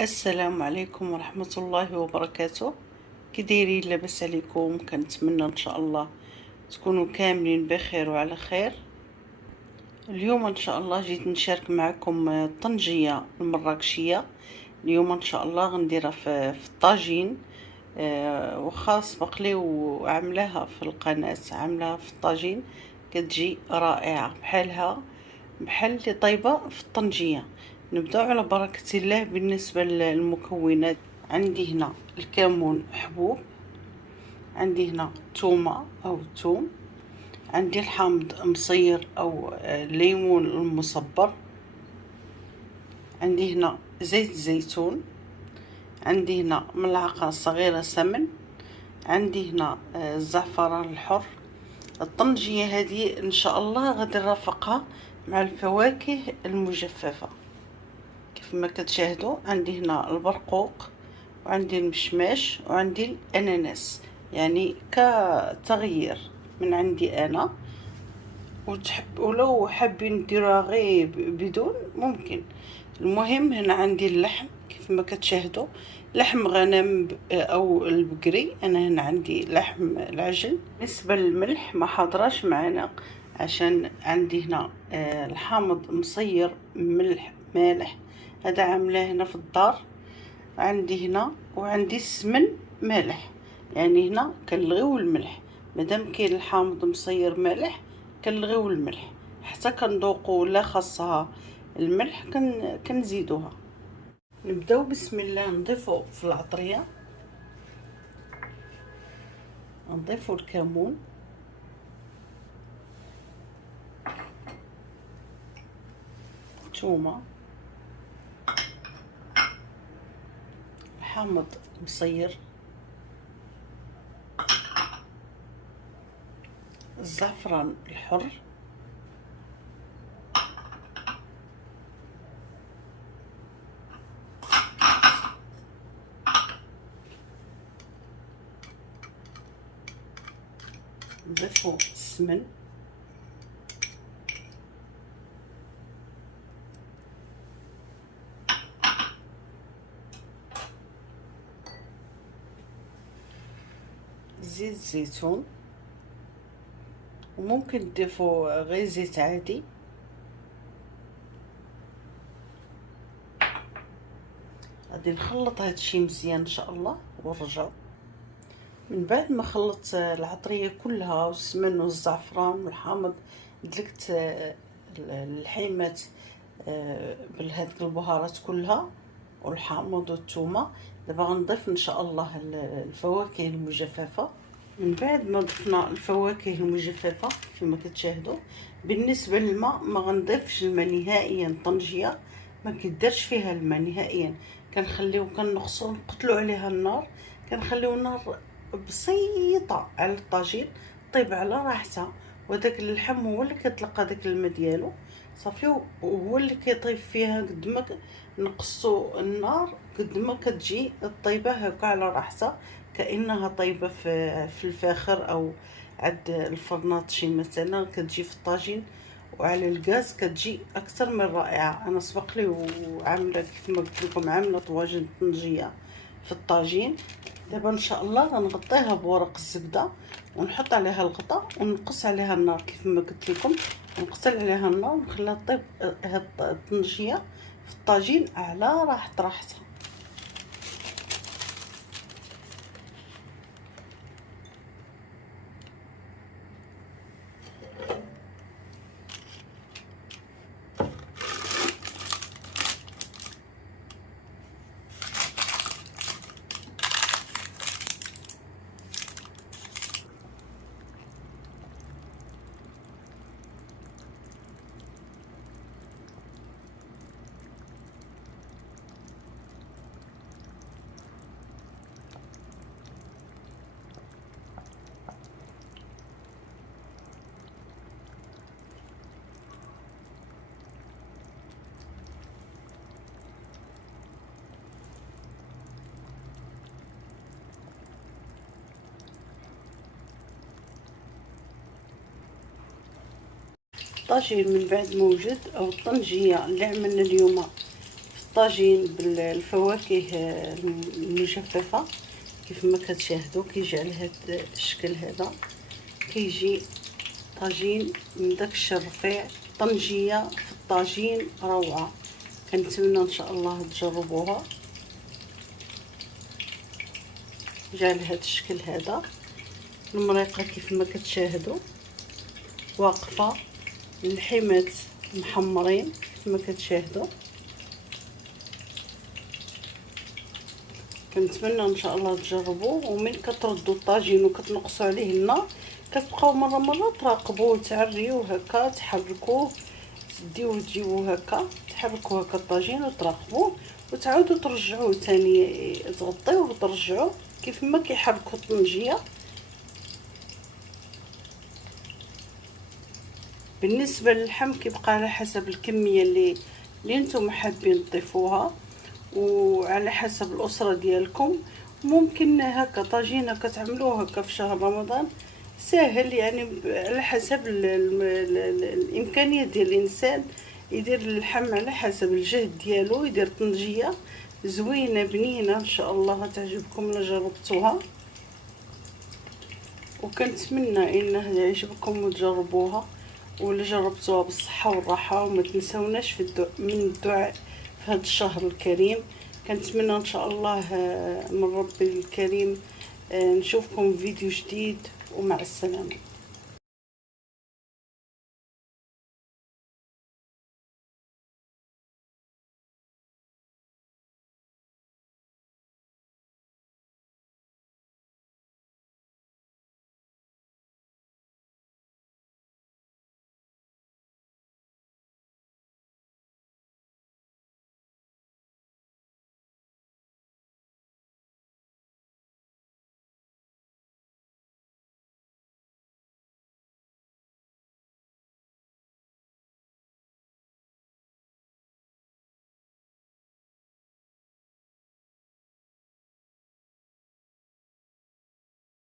السلام عليكم ورحمة الله وبركاته. كي دايرين؟ لاباس عليكم؟ كنتمنى ان شاء الله تكونوا كاملين بخير وعلى خير. اليوم ان شاء الله جيت نشارك معكم الطنجية المراكشية. اليوم ان شاء الله غنديرها في الطاجين. وخا سبق لي وعملاها في القناة، عاملاها في الطاجين كتجي رائعة بحال اللي طيبة في الطنجية. نبداو على بركة الله. بالنسبة للمكونات، عندي هنا الكمون حبوب، عندي هنا تومة أو توم، عندي الحامض مصير أو الليمون المصبر، عندي هنا زيت الزيتون، عندي هنا ملعقة صغيرة سمن، عندي هنا الزعفران الحر. الطنجية هذه إن شاء الله غادي نرافقها مع الفواكه المجففة كيف ما كتشاهدوا. عندي هنا البرقوق وعندي المشماش وعندي الاناناس، يعني كتغيير من عندي انا. ولو حابين ديروها غير بدون ممكن. المهم هنا عندي اللحم كيف ما كتشاهدوا، لحم غنم او البقري. انا هنا عندي لحم العجل. بالنسبه للملح ما حضراش معنا عشان عندي هنا الحامض مصير ملح مالح، هذا عاملاه هنا في الدار عندي هنا. وعندي السمن مالح، يعني هنا كنلغيو الملح. مادام كاين الحامض مصير مالح كنلغيو الملح حتى كنذوقوا لا خاصها الملح كنزيدوها. نبداو بسم الله. نضيفو في العطريه، نضيفو الكمون، الثومه، الحامض مصير، الزعفران الحر، نضيفو السمن، زيت الزيتون، وممكن تضيفوا غير زيت عادي. غادي نخلط هادشي مزيان ان شاء الله ونرجعو. من بعد ما خلطت العطريه كلها والسمن والزعفران والحامض، دلكت الحيمات بهذيك البهارات كلها والحامض والثومه. دابا غنضيف ان شاء الله الفواكه المجففه. من بعد ما ضفنا الفواكه المجففه كما كتشاهدوا، بالنسبه للماء ما غنضيفش الماء نهائيا. طنجيه ما كيدارش فيها الماء نهائيا، كنخليو كنقصو نقتلو عليها النار، كنخليو النار بسيطه على الطاجين طيب على راحتها. وداك اللحم هو اللي كيطلق هذاك الماء ديالو صافي، وهو اللي كيطيب فيها. قد ما نقصو النار قد ما كتجي الطيبه هكا على راحتها، كانها طيبه في الفاخر او عند الفرناط شي مثلا. كتجي في الطاجين وعلى الغاز كتجي اكثر من رائعه. انا سبق لي وعامله كيف ما قلت لكم، عامله طواجن طنجيه في الطاجين. دابا ان شاء الله غنغطيها بورق الزبده ونحط عليها الغطاء ونقص عليها النار كيف ما قلت لكم، نقتل عليها النار ونخليها طيب هاد الطنجيه في الطاجين على راحتها. الطاجين من بعد موجد او الطنجيه اللي عملنا اليوم في طاجين بالفواكه المجففه كيف ما كتشاهدوا. كيجي على هذا الشكل هذا، كيجي طاجين من داكشي الرفيع، طنجيه في الطاجين روعه. كنتمنى ان شاء الله تجربوها. جا على هذا الشكل هذا، المريقه كيف ما كتشاهدوا واقفه، اللحمات محمرين كيف ما كتشاهدوا. كنتمنى ان شاء الله تجربوه، ومن كتردوا الطاجين وكتنقصوا عليه الماء كتبقاو مره تراقبوه وتعريوه هكا، تحركوه، تديوه تجيبوه هكا، تحركوا هكا الطاجين وتراقبوه، وتعاودوا ترجعوه ثاني، تغطيوه وترجعوه كيف ما كيحركوا الطنجيه. بالنسبه للحم كيبقى على حسب الكميه اللي نتوما حابين تضيفوها، وعلى حسب الاسره ديالكم. ممكن هكا طاجين كتعملوه هكا في شهر رمضان ساهل، يعني على حسب الامكانيه ديال الانسان يدير اللحم على حسب الجهد ديالو، يدير طنجيه زوينه بنينه ان شاء الله تعجبكم الا جربتوها. وكنتمنى انه يعجبكم وتجربوها، ولا جربتوها بالصحه والراحه. وما تنسوناش من الدعاء في هذا الشهر الكريم. كنتمنى ان شاء الله من ربي الكريم نشوفكم في فيديو جديد، ومع السلامه.